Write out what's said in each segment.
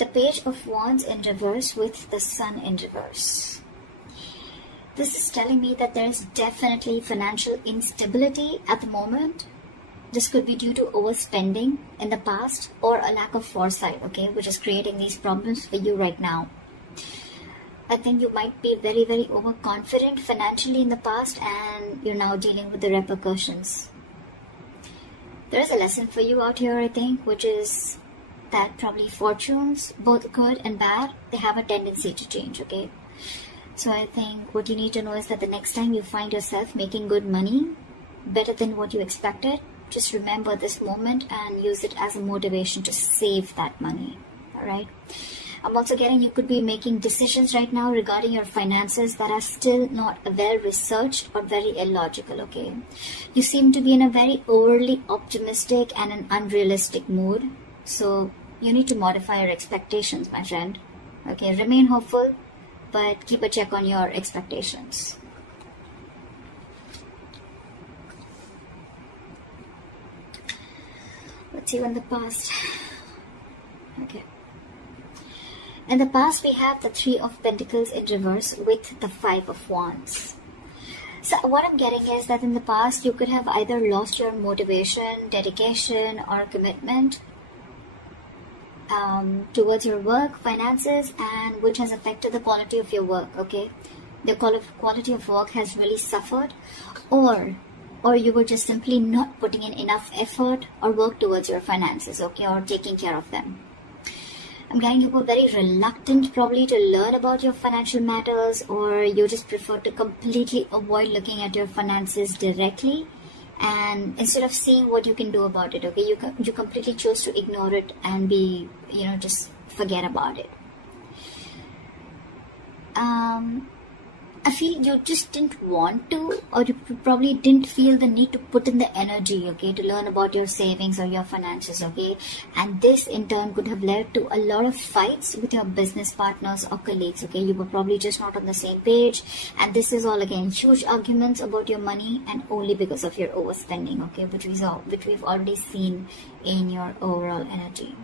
the Page of Wands in reverse with the Sun in reverse. This is telling me that there is definitely financial instability at the moment. This could be due to overspending in the past or a lack of foresight, okay, which is creating these problems for you right now. I think you might be very, very overconfident financially in the past and you're now dealing with the repercussions. There is a lesson for you out here, I think, which is that probably fortunes, both good and bad, they have a tendency to change, okay? So I think what you need to know is that the next time you find yourself making good money, better than what you expected, just remember this moment and use it as a motivation to save that money, all right? I'm also getting you could be making decisions right now regarding your finances that are still not well researched or very illogical, okay? You seem to be in a very overly optimistic and an unrealistic mood. So you need to modify your expectations, my friend. Okay, remain hopeful, but keep a check on your expectations. Let's see in the past. Okay. In the past, we have the Three of Pentacles in reverse with the Five of Wands. So what I'm getting is that in the past, you could have either lost your motivation, dedication, or commitment towards your work, finances, and which has affected the quality of your work, okay? The quality of work has really suffered, or you were just simply not putting in enough effort or work towards your finances, okay, or taking care of them. I'm getting you were very reluctant probably to learn about your financial matters, or you just prefer to completely avoid looking at your finances directly, and instead of seeing what you can do about it, okay, you completely chose to ignore it and be, just forget about it. I feel you just didn't want to, or you probably didn't feel the need to put in the energy, okay, to learn about your savings or your finances, okay? And this in turn could have led to a lot of fights with your business partners or colleagues, okay? You were probably just not on the same page, and this is all again huge arguments about your money, and only because of your overspending, okay, which we've already seen in your overall energy.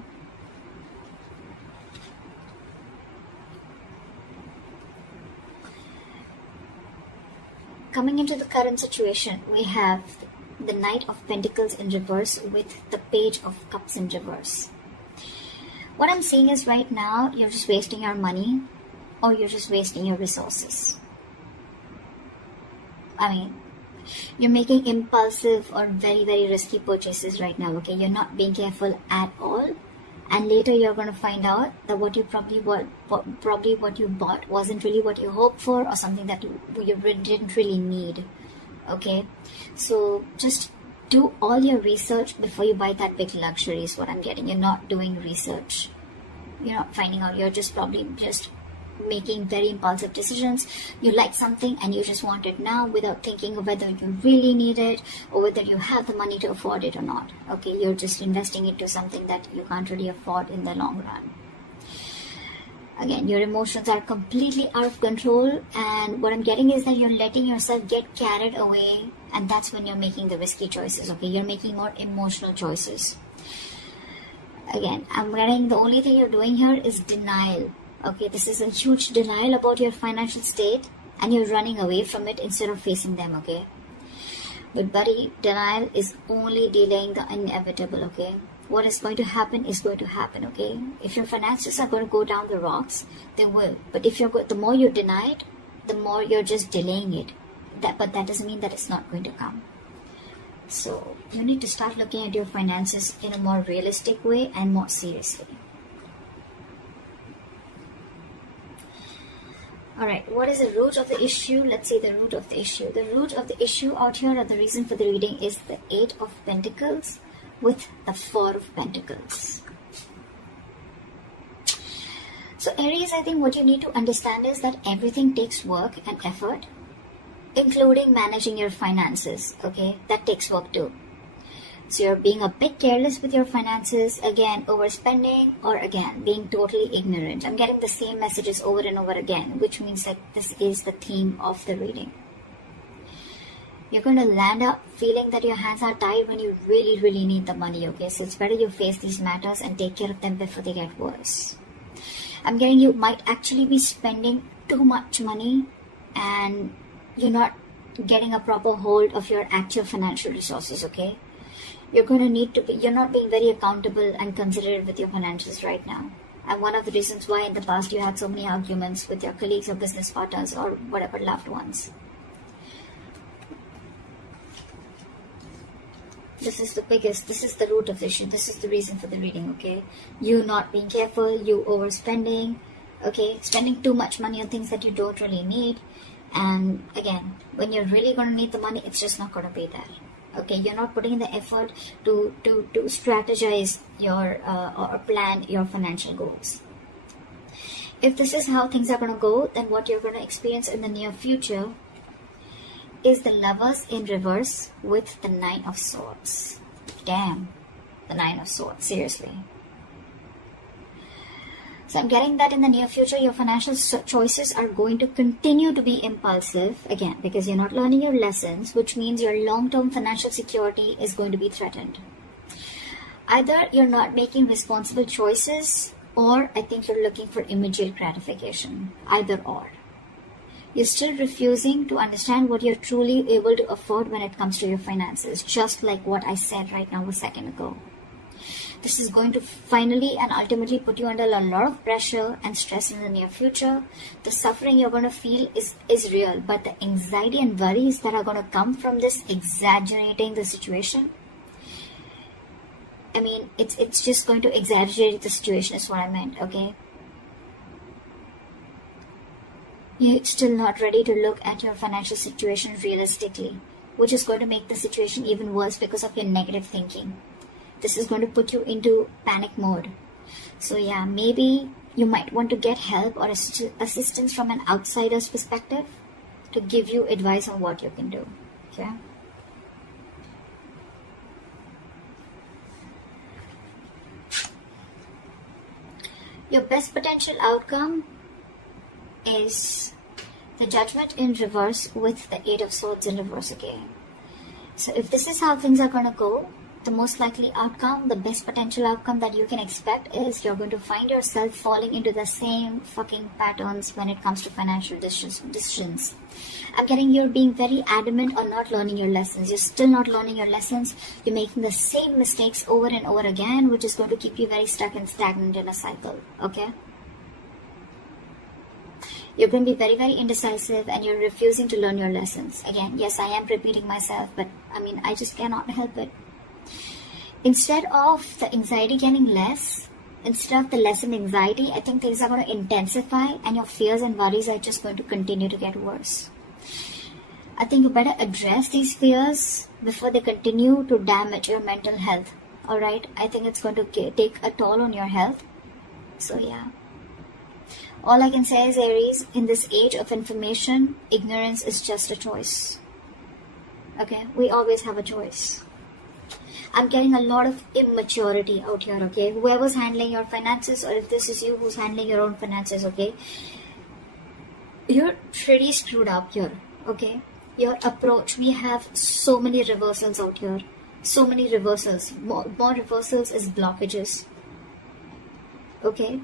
Coming into the current situation, we have the Knight of Pentacles in reverse with the Page of Cups in reverse. What I'm seeing is right now, you're just wasting your money or you're just wasting your resources. I mean, you're making impulsive or very, very risky purchases right now, okay? You're not being careful at all. And later you're going to find out that what you what you bought wasn't really what you hoped for, or something that you didn't really need. Okay, so just do all your research before you buy that big luxury is what I'm getting. You're not doing research. You're not finding out. You're just probably just making very impulsive decisions. You like something and you just want it now without thinking of whether you really need it or whether you have the money to afford it or not. Okay, you're just investing into something that you can't really afford in the long run. Again, your emotions are completely out of control, and what I'm getting is that you're letting yourself get carried away, and that's when you're making the risky choices. Okay, you're making more emotional choices. Again, I'm getting the only thing you're doing here is denial. Okay, this is a huge denial about your financial state, and you're running away from it instead of facing them, okay? But buddy, denial is only delaying the inevitable, okay? What is going to happen is going to happen, okay? If your finances are going to go down the rocks, they will. But if the more you deny it, the more you're just delaying it. But that doesn't mean that it's not going to come. So you need to start looking at your finances in a more realistic way and more seriously. Alright, what is the root of the issue? Let's see the root of the issue. The root of the issue out here, or the reason for the reading, is the Eight of Pentacles with the Four of Pentacles. So Aries, I think what you need to understand is that everything takes work and effort, including managing your finances, okay? That takes work too. So you're being a bit careless with your finances, again, overspending, or again, being totally ignorant. I'm getting the same messages over and over again, which means that this is the theme of the reading. You're going to land up feeling that your hands are tied when you really, really need the money, okay? So it's better you face these matters and take care of them before they get worse. I'm getting you might actually be spending too much money and you're not getting a proper hold of your actual financial resources, okay? You're going to need to be, you're not being very accountable and considerate with your finances right now. And one of the reasons why in the past you had so many arguments with your colleagues or business partners or whatever loved ones. This is the root of the issue. This is the reason for the reading, okay? You not being careful, you overspending, okay? Spending too much money on things that you don't really need. And again, when you're really going to need the money, it's just not going to be there. Okay, you're not putting in the effort to strategize your or plan your financial goals. If this is how things are going to go, then what you're going to experience in the near future is the Lovers in reverse with the Nine of Swords. Damn, the Nine of Swords, seriously. So I'm getting that in the near future, your financial choices are going to continue to be impulsive, again, because you're not learning your lessons, which means your long-term financial security is going to be threatened. Either you're not making responsible choices, or I think you're looking for immediate gratification. Either or. You're still refusing to understand what you're truly able to afford when it comes to your finances, just like what I said right now a second ago. This is going to finally and ultimately put you under a lot of pressure and stress in the near future. The suffering you're going to feel is real, but the anxiety and worries that are going to come from this exaggerating the situation, I mean, it's just going to exaggerate the situation is what I meant, okay? You're still not ready to look at your financial situation realistically, which is going to make the situation even worse because of your negative thinking. This is going to put you into panic mode. So yeah, maybe you might want to get help or assistance from an outsider's perspective to give you advice on what you can do. Okay? Your best potential outcome is the Judgment in reverse with the Eight of Swords in reverse again. So if this is how things are going to go, the most likely outcome, the best potential outcome that you can expect is you're going to find yourself falling into the same fucking patterns when it comes to financial decisions. I'm getting you're being very adamant on not learning your lessons. You're still not learning your lessons. You're making the same mistakes over and over again, which is going to keep you very stuck and stagnant in a cycle. Okay? You're going to be very, very indecisive and you're refusing to learn your lessons. Again, yes, I am repeating myself, but I mean, I just cannot help it. Instead of the anxiety getting less, instead of the lessened anxiety, I think things are going to intensify and your fears and worries are just going to continue to get worse. I think you better address these fears before they continue to damage your mental health. Alright? I think it's going to take a toll on your health. So yeah. All I can say is, Aries, in this age of information, ignorance is just a choice. Okay? We always have a choice. I'm getting a lot of immaturity out here, okay? Whoever's handling your finances, or if this is you who's handling your own finances, okay? You're pretty screwed up here, okay? Your approach, we have so many reversals out here. So many reversals. More reversals is blockages. Okay?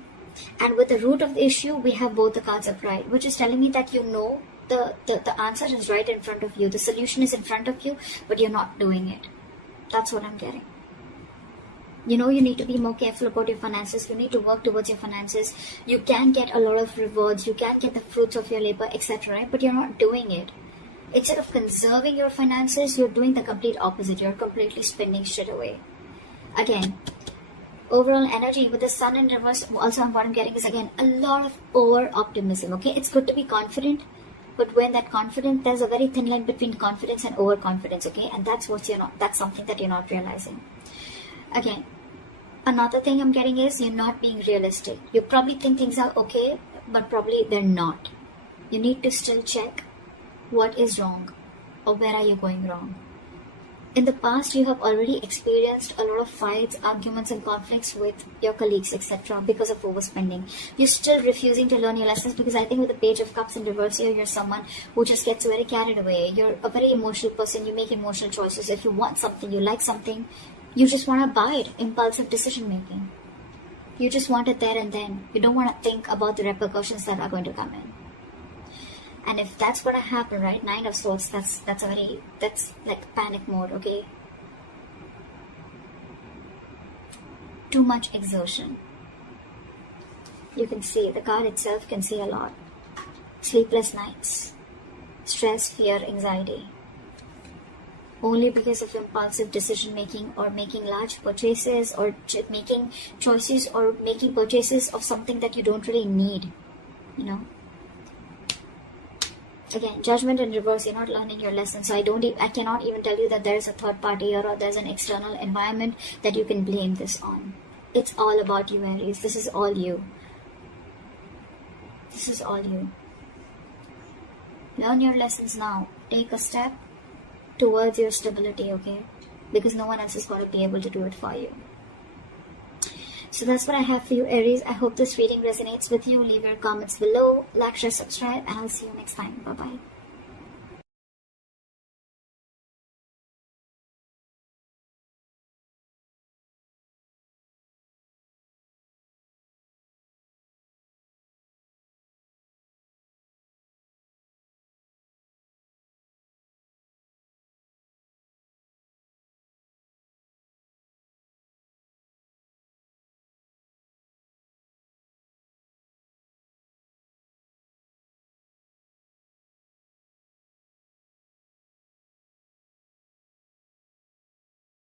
And with the root of the issue, we have both the cards upright, which is telling me that you know the answer is right in front of you. The solution is in front of you, but you're not doing it. That's what I'm getting. You know you need to be more careful about your finances. You need to work towards your finances. You can get a lot of rewards. You can get the fruits of your labor, etc. Right? But you're not doing it. Instead of conserving your finances, you're doing the complete opposite. You're completely spending shit away. Again, overall energy with the Sun in reverse, also what I'm getting is, again, a lot of over-optimism. Okay, it's good to be confident. But when that confidence, there's a very thin line between confidence and overconfidence, okay? And that's something that you're not realizing. Again, another thing I'm getting is you're not being realistic. You probably think things are okay, but probably they're not. You need to still check what is wrong or where are you going wrong. In the past, you have already experienced a lot of fights, arguments and conflicts with your colleagues, etc. because of overspending. You're still refusing to learn your lessons because I think with the Page of Cups in reverse here, you're someone who just gets very carried away. You're a very emotional person. You make emotional choices. If you want something, you like something, you just want to buy it. Impulsive decision making. You just want it there and then. You don't want to think about the repercussions that are going to come in. And if that's going to happen, right, 9 of Swords, that's like panic mode, okay? Too much exertion. You can see, the card itself can say a lot. Sleepless nights. Stress, fear, anxiety. Only because of impulsive decision making, or making large purchases, or making choices, or making purchases of something that you don't really need, you know. Again, Judgment in reverse. You're not learning your lesson. So I cannot even tell you that there's a third party here, or there's an external environment that you can blame this on. It's all about you, Aries. This is all you. This is all you. Learn your lessons now. Take a step towards your stability, okay? Because no one else is going to be able to do it for you. So that's what I have for you, Aries. I hope this reading resonates with you. Leave your comments below, like, share, subscribe, and I'll see you next time. Bye-bye.